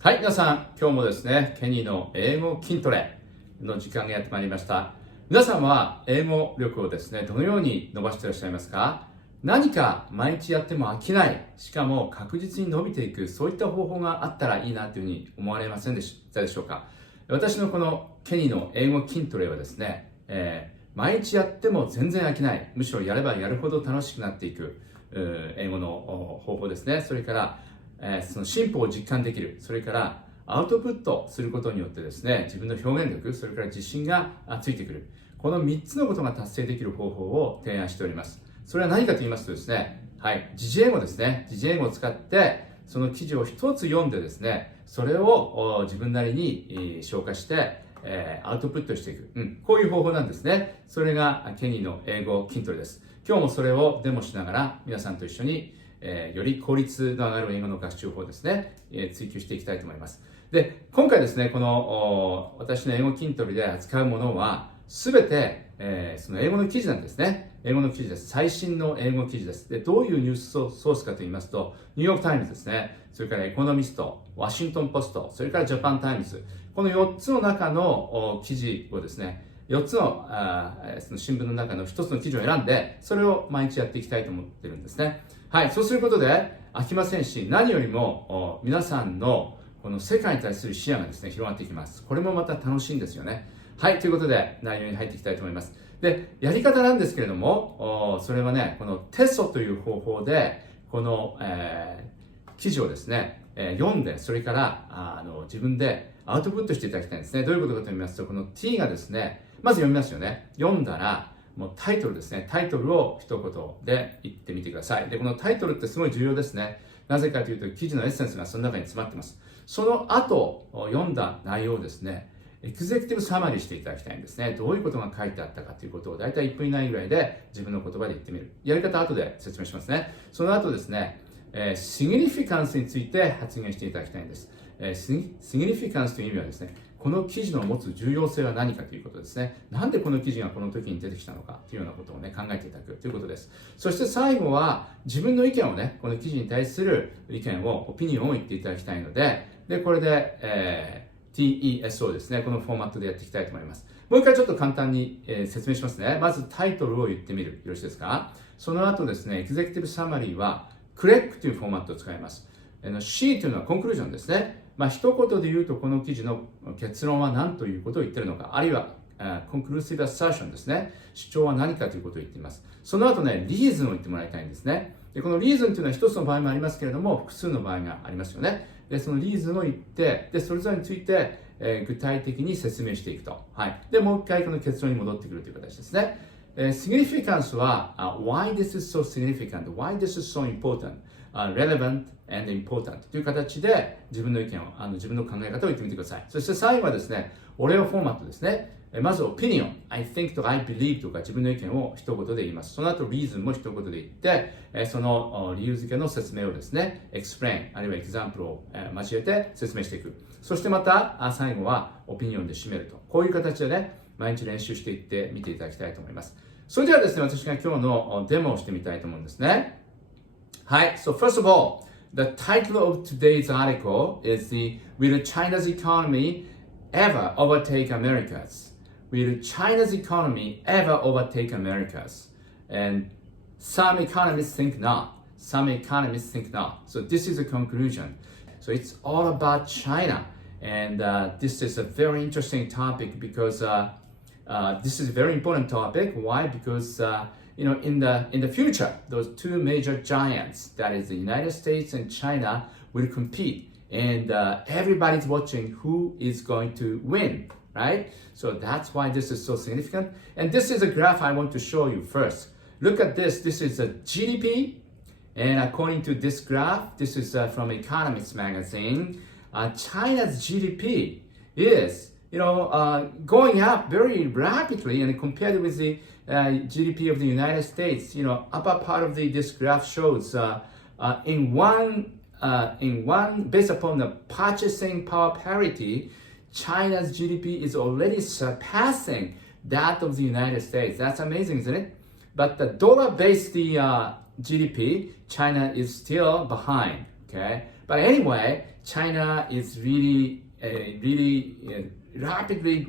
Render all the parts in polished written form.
はい、皆さん、今日もですね、ケニーの英語筋トレの時間がやってまいりました。皆さんは英語力をですね、どのように伸ばしていらっしゃいますか？何か毎日やっても飽きない、しかも確実に伸びていく、そういった方法があったらいいなというふうに思われませんでしたでしょうか？私のこのケニーの英語筋トレはですね、毎日やっても全然飽きない、むしろやればやるほど楽しくなっていく、英語の方法ですね。それからその進歩を実感できる、それからアウトプットすることによってですね、自分の表現力、それから自信がついてくる、この3つのことが達成できる方法を提案しております。それは何かと言いますとですね、時事英語ですね。時事英語を使ってその記事を一つ読んでですね、それを自分なりに消化してアウトプットしていく、こういう方法なんですね。それがケニーの英語筋トレです。今日もそれをデモしながら皆さんと一緒により効率の上がる英語の学習法ですね、追求していきたいと思います。で、今回ですね、この私の英語筋トレで扱うものは全て、その英語の記事なんですね。英語の記事です。最新の英語記事です。で、どういうニュースソースかと言いますと、ニューヨークタイムズですね、それからエコノミスト、ワシントンポスト、それからジャパンタイムズ、この4つの中の記事をですね、4つのその新聞の中の1つの記事を選んで、それを毎日やっていきたいと思ってるんですね。そうすることで飽きませんし、何よりも皆さんのこの世界に対する視野がですね、広がっていきます。これもまた楽しいんですよね。ということで内容に入っていきたいと思います。で、やり方なんですけれども、それはね、このテストという方法で、この、記事をですね、読んで、それから自分でアウトプットしていただきたいんですね。どういうことかと言いますと、この T がですね、まず読みますよね。読んだら、もうタイトルですね。タイトルを一言で言ってみてください。で、このタイトルってすごい重要ですね。なぜかというと、記事のエッセンスがその中に詰まってます。その後、読んだ内容をですね、エグゼクティブサマリーしていただきたいんですね。どういうことが書いてあったかということを大体1分以内ぐらいで自分の言葉で言ってみる。やり方は後で説明しますね。その後ですね、significance について発言していただきたいんです。significance という意味はですね、この記事の持つ重要性は何かということですね。なんでこの記事がこの時に出てきたのかというようなことをね、考えていただくということです。そして最後は自分の意見をね、この記事に対する意見を、オピニオンを言っていただきたいので、これで、TESO ですね、このフォーマットでやっていきたいと思います。もう一回ちょっと簡単に、説明しますね。まずタイトルを言ってみる。よろしいですか？その後ですね、エグゼクティブサマリーはクレックというフォーマットを使います。C というのはコンクルージョンですね。一言で言うとこの記事の結論は何ということを言っているのか、あるいはコンクルーシブアサーションですね。主張は何かということを言っています。その後ね、リーズンを言ってもらいたいんですね。で、このリーズンというのは一つの場合もありますけれども、複数の場合がありますよね。で、そのリーズンを言って、で、それぞれについて、具体的に説明していくと。で、もう一回この結論に戻ってくるという形ですね。significance は、why this is so significant, why this is so important.relevant and important という形で自分の意見を、自分の考え方を言ってみてください。そして最後はですね、オレオフォーマットですね。まず opinion, I think とか I believe とか自分の意見を一言で言います。その後 reason も一言で言って、その理由付けの説明をですね、explain あるいは example を交えて説明していく。そしてまた最後は opinion で締めると。こういう形でね、毎日練習していってみていただきたいと思います。それではですね、私が今日のデモをしてみたいと思うんですね。So first of all, the title of today's article is Will China's economy ever overtake America's? Will China's economy ever overtake America's? And some economists think not. Some economists think not. So this is a conclusion. So it's all about China. And this is a very interesting topic because this is a very important topic. Why? Because in the future, those two major giants, that is the United States and China, will compete, and everybody's watching who is going to win, right? So that's why this is so significant. And this is a graph I want to show you first. Look at this. This is a GDP, and according to this graph, this is from Economist magazine. China's GDP is going up very rapidly, and compared with the GDP of the United States, upper part of this graph shows in one based upon the purchasing power parity, China's GDP is already surpassing that of the United States. That's amazing, isn't it? But the dollar-based GDP, China is still behind. Okay, But anyway, China is really rapidly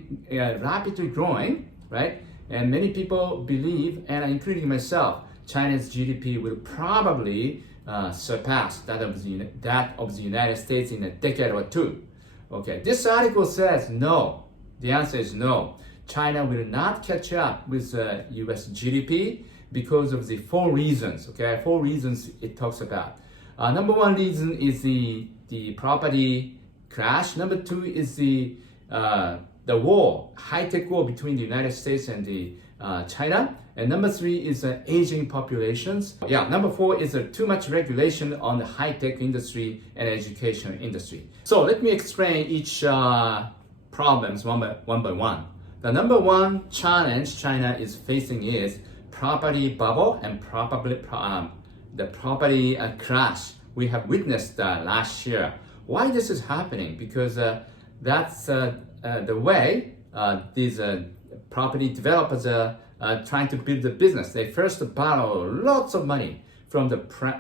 growing, right? And many people believe, and including myself, China's GDP will probably surpass that of the United States in a decade or two. Okay, this article says no. The answer is no. China will not catch up with US GDP because of the four reasons. Okay, four reasons it talks about. Number one reason is the property crash. Number two is the war, high-tech war between the United States and China. And number three is aging populations. Number four is too much regulation on the high-tech industry and education industry. So let me explain each problems one by one. The number one challenge China is facing is property bubble and the property crash we have witnessed last year. Why this is happening? Because that's the way these property developers are trying to build a business. They first borrow lots of money from the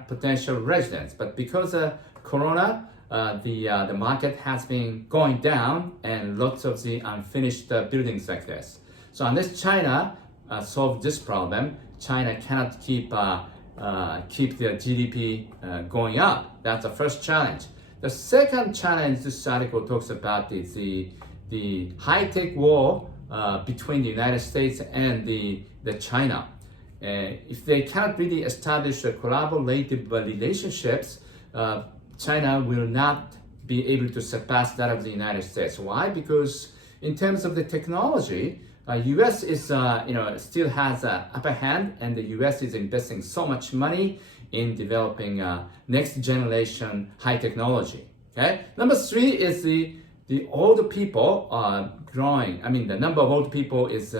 potential residents, but because of Corona, the market has been going down and lots of the unfinished buildings like this. So unless China solve this problem, China cannot keep their GDP going up. That's the first challenge. The second challenge this article talks about is the high-tech war between the United States and the China. If they cannot really establish a collaborative relationships, China will not be able to surpass that of the United States. Why? Because in terms of the technology, U.S. is still has an upper hand, and the U.S. is investing so much money in developing next generation high technology. Okay. Number three is the older people are growing. I mean, the number of old people is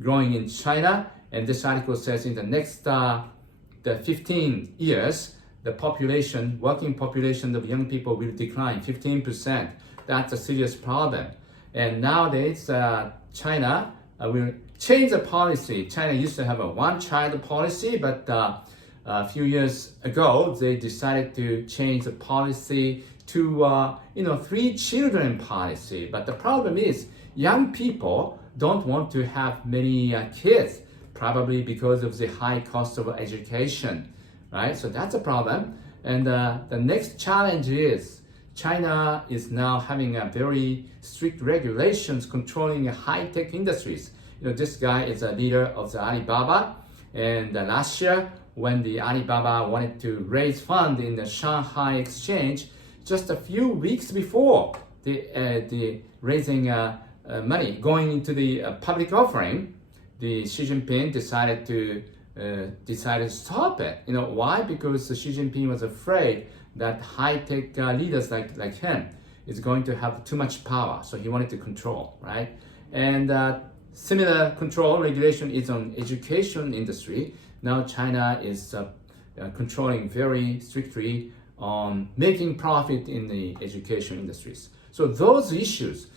growing in China, and this article says in the next the 15 years, the working population of young people will decline 15%. That's a serious problem. And nowadays, China will change the policy. China used to have a one-child policy, but a few years ago, they decided to change the policy to 3 children policy. But the problem is, young people don't want to have many kids, probably because of the high cost of education, right? So that's a problem. And the next challenge is China is now having a very strict regulations controlling high-tech industries. This guy is a leader of the Alibaba, and last year when the Alibaba wanted to raise fund in the Shanghai exchange, just a few weeks before the raising money going into the public offering, the Xi Jinping decided to stop it. Why? Because Xi Jinping was afraid that high-tech leaders like him is going to have too much power, so he wanted to control, right? And similar control regulation is on education industry. Now China is controlling very strictly on making profit in the education industries. So those issues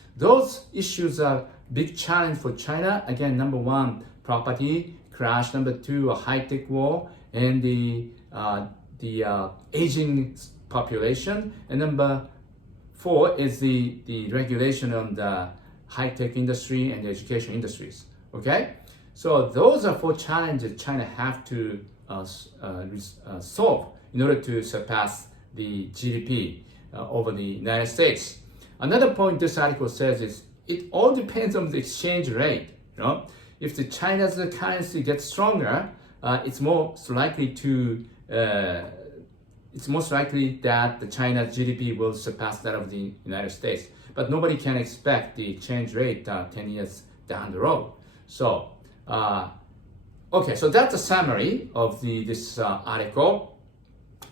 are big challenge for China. Again, number one, property crash. Number two, a high-tech war, and the aging population. And number four is the regulation on the high-tech industry and the education industries. Okay, so those are 4 challenges China have to solve in order to surpass the GDP over the United States. Another point this article says is it all depends on the exchange rate. If the China's currency gets stronger, it's most likely that the China's GDP will surpass that of the United States. But nobody can expect the exchange rate 10 years down the road. So, so that's a summary of this article.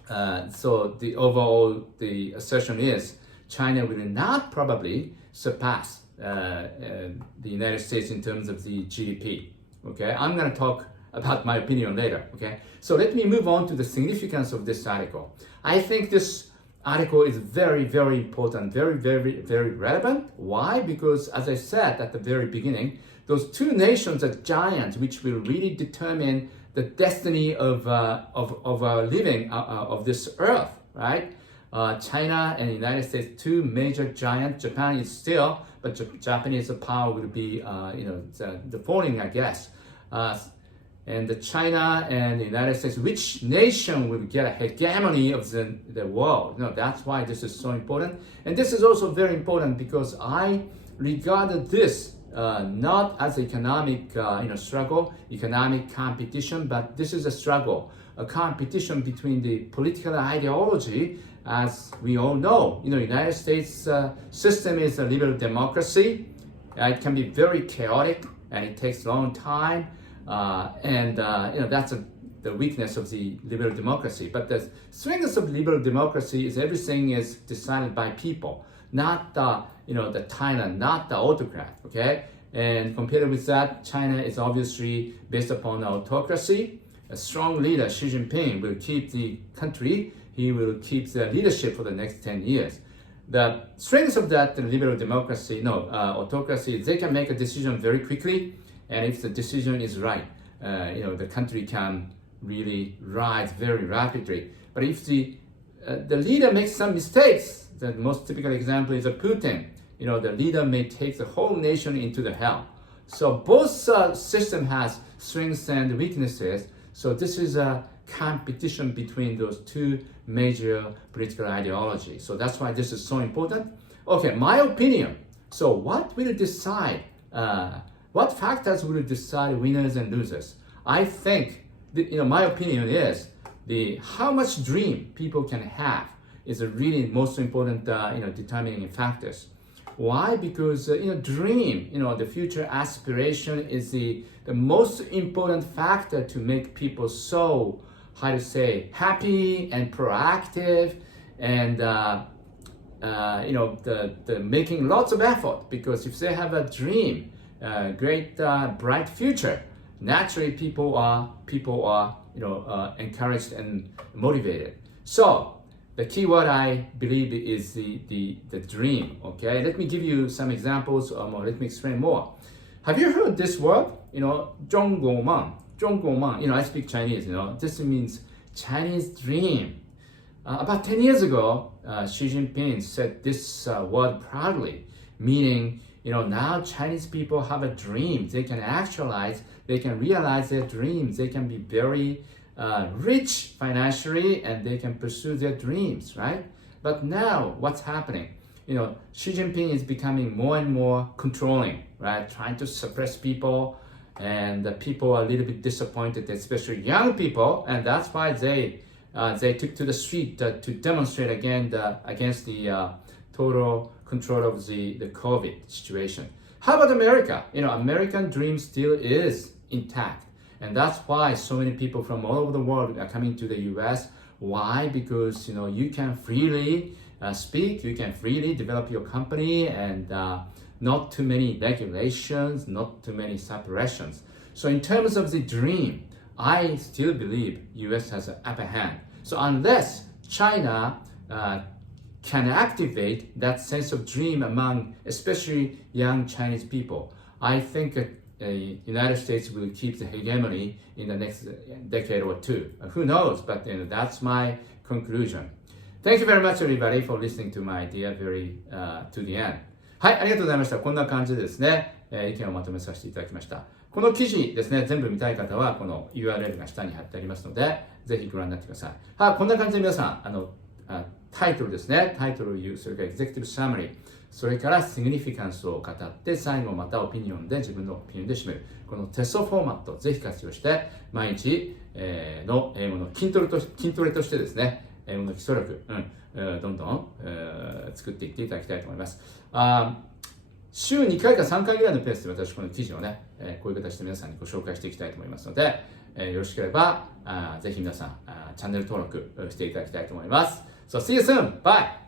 So the overall, the assertion is China will not probably surpass the United States in terms of the GDP. Okay, I'm going to talk about my opinion later. Okay, so let me move on to the significance of this article. I think this article is very, very important, very, very, very relevant. Why? Because as I said at the very beginning, those 2 nations are giants, which will really determine the destiny of our living of this earth, right? China and the United States, two major giants. Japan is still, but Japanese power will be, the falling, I guess. And China and the United States, which nation will get a hegemony of the world? That's why this is so important. And this is also very important because I regard this not as economic struggle, economic competition, but this is a struggle, a competition between the political ideology. As we all know, United States system is a liberal democracy. It can be very chaotic and it takes a long time. That's the weakness of the liberal democracy. But the strength of liberal democracy is everything is decided by people, not the tyrant, not the autocrat. Okay, and compared with that, China is obviously based upon autocracy. A strong leader, Xi Jinping, will keep the country. He will keep the leadership for the next 10 years. The strength of that liberal democracy, autocracy, they can make a decision very quickly. And if the decision is right, the country can really rise very rapidly. But if the leader makes some mistakes, the most typical example is Putin. The leader may take the whole nation into the hell. So both system has strengths and weaknesses. So this is a competition between those two major political ideologies. So that's why this is so important. Okay, my opinion. So what will decide? What factors will decide winners and losers? I think, my opinion is how much dream people can have is a really most important, determining factors. Why? Because, dream, the future aspiration is the most important factor to make people so, happy and proactive and, the making lots of effort. Because if they have a dream, great bright future, naturally people are encouraged and motivated. So the key word I believe is the dream. Okay, let me give you some examples or let me explain more. Have you heard this word? 中国梦. I speak Chinese. This means Chinese dream. About 10 years ago, Xi Jinping said this word proudly, meaning now Chinese people have a dream. They can actualize, they can realize their dreams. They can be very rich financially and they can pursue their dreams, right? But now what's happening? Xi Jinping is becoming more and more controlling, right? Trying to suppress people, and the people are a little bit disappointed, especially young people, and that's why they took to the street to demonstrate against the total control of the COVID situation. How about America? American dream still is intact. And that's why so many people from all over the world are coming to the US. Why? Because, you can freely speak, you can freely develop your company, and not too many regulations, not too many separations. So in terms of the dream, I still believe US has an upper hand. So unless China can activate that sense of dream among especially young Chinese people, I think the United States will keep the hegemony in the next decade or two. Who knows? But that's my conclusion. Thank you very much, everybody, for listening to my idea to the end. はい、ありがとうございました。こんな感じでですね、意見をまとめさせていただきました。この記事ですね、全部見たい方はこの URL が下に貼ってありますので、ぜひご覧になってください。はい、こんな感じで皆さん、タイトルですね、タイトルを言う、それからエグゼクティブサマリー、それからシグニフィカンスを語って、最後またオピニオンで自分のオピニオンで締める。このテストフォーマットをぜひ活用して、毎日の英語の筋トレとしてですね、英語の基礎力、どんどん作っていっていただきたいと思います。週2回か3回ぐらいのペースで私この記事をね、こういう形で皆さんにご紹介していきたいと思いますので、よろしければぜひ皆さんチャンネル登録していただきたいと思います。So see you soon! Bye!